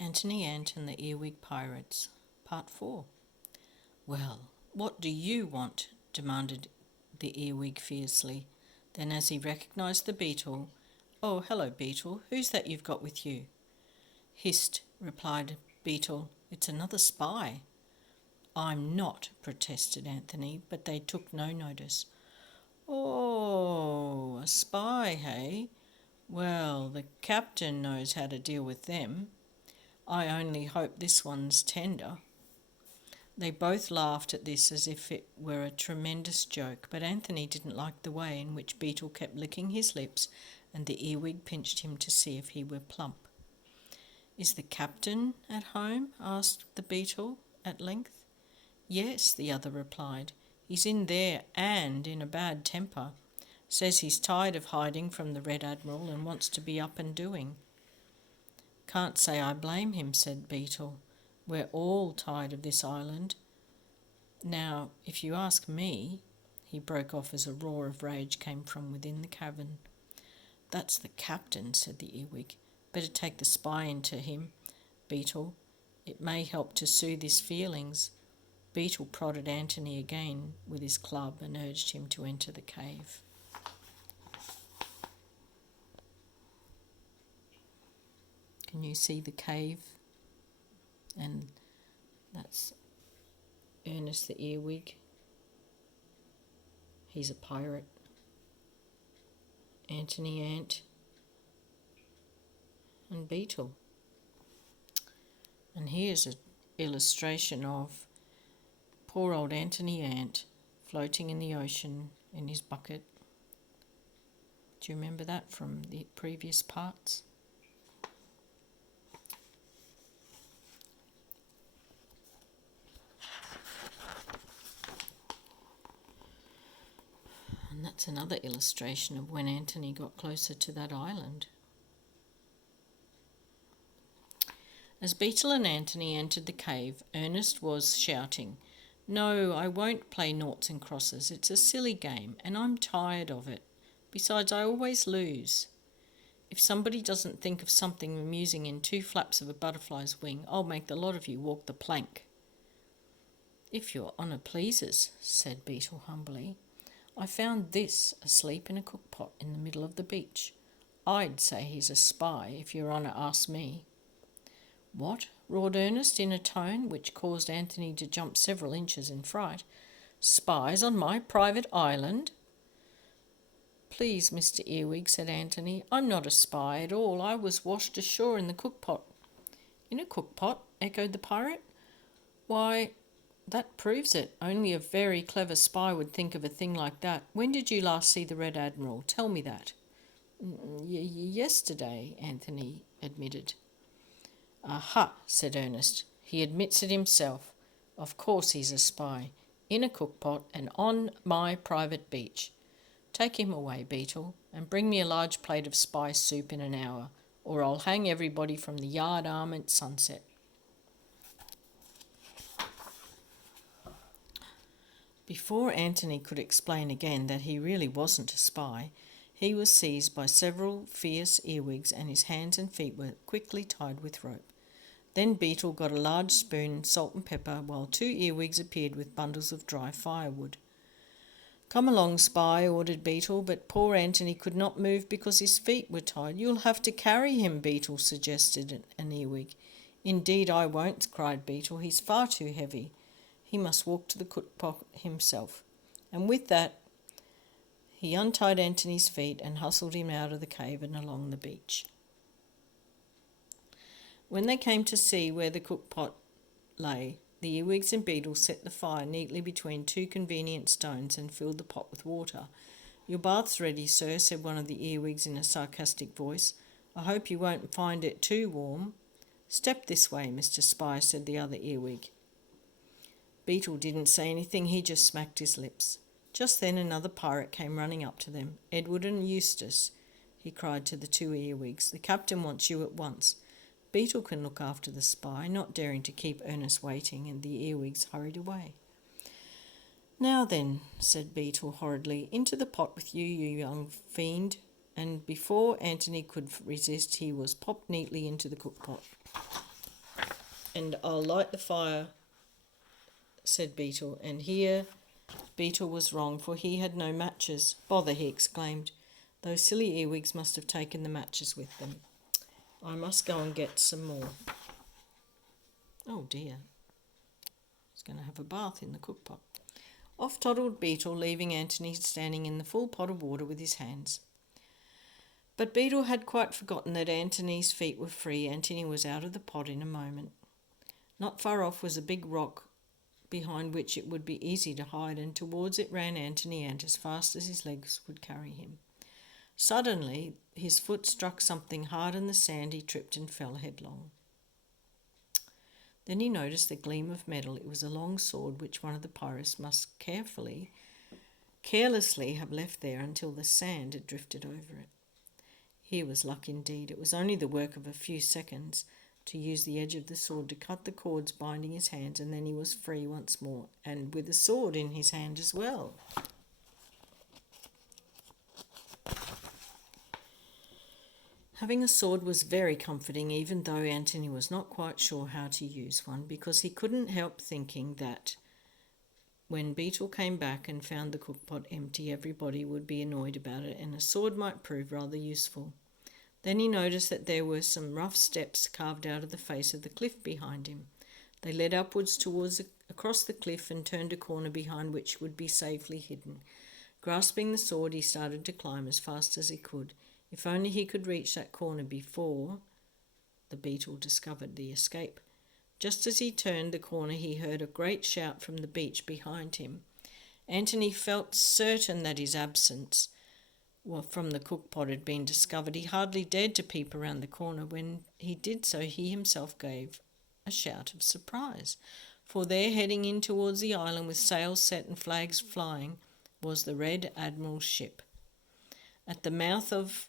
Antony Ant and the Earwig Pirates, Part 4. "Well, what do you want?" demanded the Earwig fiercely. Then, as he recognised the beetle, "Oh, hello, Beetle. Who's that you've got with you?" "Hist," replied Beetle. "It's another spy." "I'm not," protested Antony, but they took no notice. "Oh, a spy, hey? Well, the captain knows how to deal with them. I only hope this one's tender." They both laughed at this as if it were a tremendous joke, but Anthony didn't like the way in which Beetle kept licking his lips, and the Earwig pinched him to see if he were plump. "Is the captain at home?" asked the Beetle at length. "Yes," the other replied. "He's in there and in a bad temper. Says he's tired of hiding from the Red Admiral and wants to be up and doing." "Can't say I blame him," said Beetle. "We're all tired of this island. Now, if you ask me—" He broke off as a roar of rage came from within the cavern. "That's the captain," said the Earwig. "Better take the spy into him, Beetle. It may help to soothe his feelings." Beetle prodded Antony again with his club and urged him to enter the cave. Can you see the cave? And that's Ernest the Earwig. He's a pirate. Antony Ant and Beetle. And here's an illustration of poor old Antony Ant floating in the ocean in his bucket. Do you remember that from the previous parts? And that's another illustration of when Antony got closer to that island. As Beetle and Antony entered the cave, Ernest was shouting, "No, I won't play noughts and crosses. It's a silly game, and I'm tired of it. Besides, I always lose. If somebody doesn't think of something amusing in 2 flaps of a butterfly's wing, I'll make the lot of you walk the plank." "If your honour pleases," said Beetle humbly. "I found this asleep in a cookpot in the middle of the beach. I'd say he's a spy, if your honour asks me." "What?" roared Ernest in a tone which caused Antony to jump several inches in fright. "Spies on my private island?" "Please, Mr. Earwig," said Antony, "I'm not a spy at all. I was washed ashore in the cookpot." "In a cookpot?" echoed the pirate. "Why, that proves it. Only a very clever spy would think of a thing like that. When did you last see the Red Admiral? Tell me that." Yesterday," Antony admitted. "Aha," said Ernest. "He admits it himself. Of course he's a spy. In a cookpot and on my private beach. Take him away, Beetle, and bring me a large plate of spice soup in an hour, or I'll hang everybody from the yard arm at sunset." Before Antony could explain again that he really wasn't a spy, he was seized by several fierce earwigs and his hands and feet were quickly tied with rope. Then Beetle got a large spoon, salt and pepper, while 2 earwigs appeared with bundles of dry firewood. "Come along, spy," ordered Beetle, but poor Antony could not move because his feet were tied. "You'll have to carry him," Beetle suggested an earwig. "Indeed I won't," cried Beetle. "He's far too heavy. He must walk to the cookpot himself." And with that, he untied Antony's feet and hustled him out of the cave and along the beach. When they came to see where the cookpot lay, the earwigs and Beetle set the fire neatly between 2 convenient stones and filled the pot with water. "Your bath's ready, sir," said one of the earwigs in a sarcastic voice. "I hope you won't find it too warm." "Step this way, Mr. Spy," said the other earwig. Beetle didn't say anything, he just smacked his lips. Just then another pirate came running up to them. "Edward and Eustace," he cried to the 2 earwigs, "the captain wants you at once." Beetle can look after the spy, not daring to keep Ernest waiting, and the earwigs hurried away. "Now then," said Beetle horridly, "into the pot with you, you young fiend." And before Antony could resist, he was popped neatly into the cookpot. and I'll light the fire, said Beetle, and here Beetle was wrong, for he had no matches. Bother, he exclaimed. Those silly earwigs must have taken the matches with them. I must go and get some more. Oh dear. He's going to have a bath in the cookpot. Off toddled Beetle, leaving Antony standing in the full pot of water with his hands. But Beetle had quite forgotten that Antony's feet were free. Antony was out of the pot in a moment. Not far off was a big rock behind which it would be easy to hide, and towards it ran Antony Ant as fast as his legs would carry him. Suddenly his foot struck something hard in the sand. He tripped and fell headlong. Then he noticed the gleam of metal. It was a long sword which one of the pirates must carelessly have left there until the sand had drifted over it. Here was luck indeed. It was only the work of a few seconds to use the edge of the sword to cut the cords binding his hands, and then he was free once more, and with a sword in his hand as well. Having a sword was very comforting, even though Antony was not quite sure how to use one, because he couldn't help thinking that when Beetle came back and found the cookpot empty, everybody would be annoyed about it, and a sword might prove rather useful. Then he noticed that there were some rough steps carved out of the face of the cliff behind him. They led upwards across the cliff and turned a corner behind which would be safely hidden. Grasping the sword, he started to climb as fast as he could. If only he could reach that corner before the Beetle discovered the escape. Just as he turned the corner, he heard a great shout from the beach behind him. Antony felt certain that his absence from the cookpot had been discovered. He hardly dared to peep around the corner. When he did so, he himself gave a shout of surprise, for there, heading in towards the island with sails set and flags flying, was the Red Admiral's ship. At the mouth of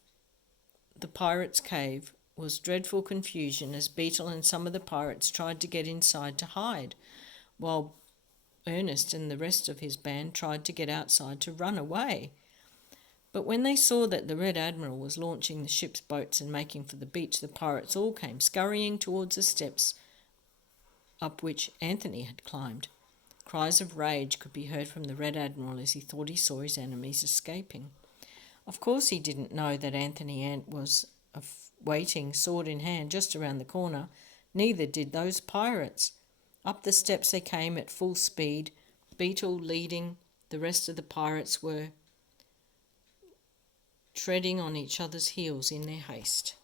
the pirates' cave was dreadful confusion as Beetle and some of the pirates tried to get inside to hide, while Ernest and the rest of his band tried to get outside to run away. But when they saw that the Red Admiral was launching the ship's boats and making for the beach, the pirates all came scurrying towards the steps up which Antony had climbed. Cries of rage could be heard from the Red Admiral as he thought he saw his enemies escaping. Of course he didn't know that Antony Ant was waiting, sword in hand, just around the corner. Neither did those pirates. Up the steps they came at full speed, Beetle leading. The rest of the pirates were treading on each other's heels in their haste.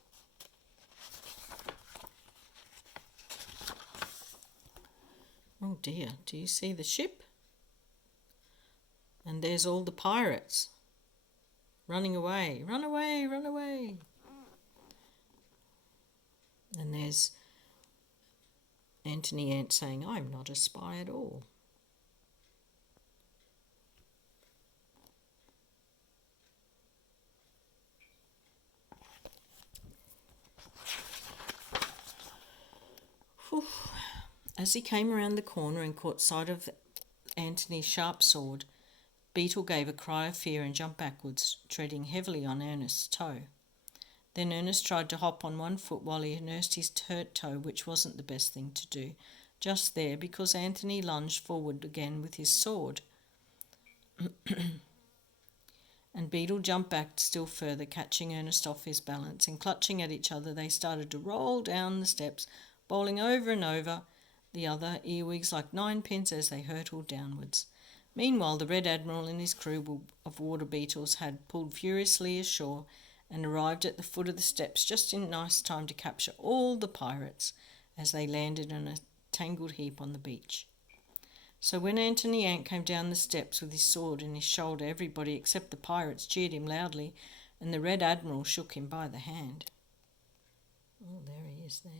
Oh dear, do you see the ship? And there's all the pirates running away. Run away, run away. And there's Antony Ant saying, I'm not a spy at all. Whew. As he came around the corner and caught sight of Antony's sharp sword, Beetle gave a cry of fear and jumped backwards, treading heavily on Ernest's toe. Then Ernest tried to hop on one foot while he nursed his hurt toe, which wasn't the best thing to do just there, because Antony lunged forward again with his sword. And Beetle jumped back still further, catching Ernest off his balance, and clutching at each other they started to roll down the steps, bowling over and over the other earwigs like ninepins as they hurtled downwards. Meanwhile, the Red Admiral and his crew of water beetles had pulled furiously ashore and arrived at the foot of the steps just in nice time to capture all the pirates as they landed in a tangled heap on the beach. So when Antony Ant came down the steps with his sword in his shoulder, everybody except the pirates cheered him loudly, and the Red Admiral shook him by the hand. Oh, there he is there.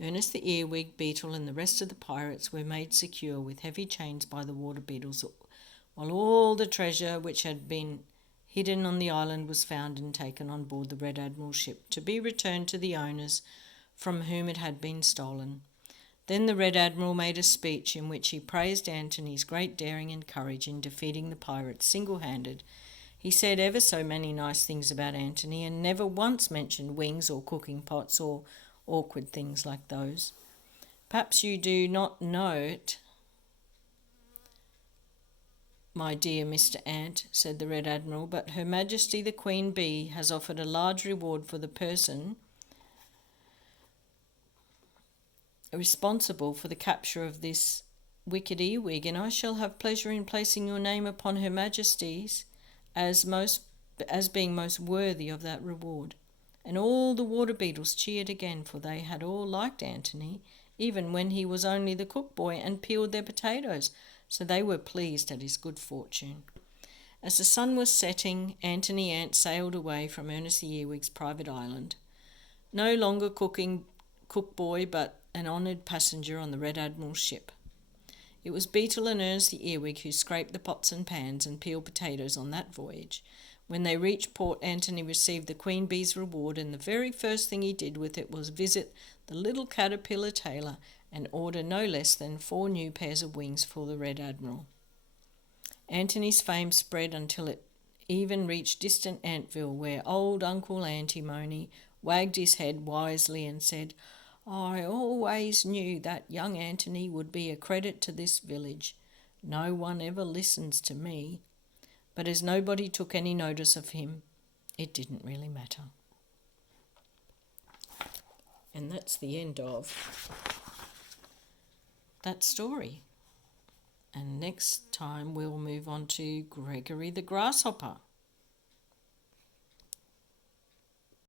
Ernest the Earwig, Beetle, and the rest of the pirates were made secure with heavy chains by the water beetles, while all the treasure which had been hidden on the island was found and taken on board the Red Admiral's ship, to be returned to the owners from whom it had been stolen. Then the Red Admiral made a speech in which he praised Antony's great daring and courage in defeating the pirates single-handed. He said ever so many nice things about Antony and never once mentioned wings or cooking pots or awkward things like those. Perhaps you do not know it, my dear Mr. Ant, said the Red Admiral, but Her Majesty the Queen Bee has offered a large reward for the person responsible for the capture of this wicked Earwig, and I shall have pleasure in placing your name upon Her Majesty's as being most worthy of that reward. And all the water beetles cheered again, for they had all liked Antony, even when he was only the cook boy and peeled their potatoes, so they were pleased at his good fortune. As the sun was setting, Antony Ant sailed away from Ernest the Earwig's private island, no longer cook boy, but an honoured passenger on the Red Admiral's ship. It was Beetle and Ernest the Earwig who scraped the pots and pans and peeled potatoes on that voyage. When they reached port, Antony received the Queen Bee's reward, and the very first thing he did with it was visit the little caterpillar tailor and order no less than 4 new pairs of wings for the Red Admiral. Antony's fame spread until it even reached distant Antville, where old Uncle Antymony wagged his head wisely and said, I always knew that young Antony would be a credit to this village. No one ever listens to me. But as nobody took any notice of him, it didn't really matter. And that's the end of that story. And next time we'll move on to Gregory the Grasshopper.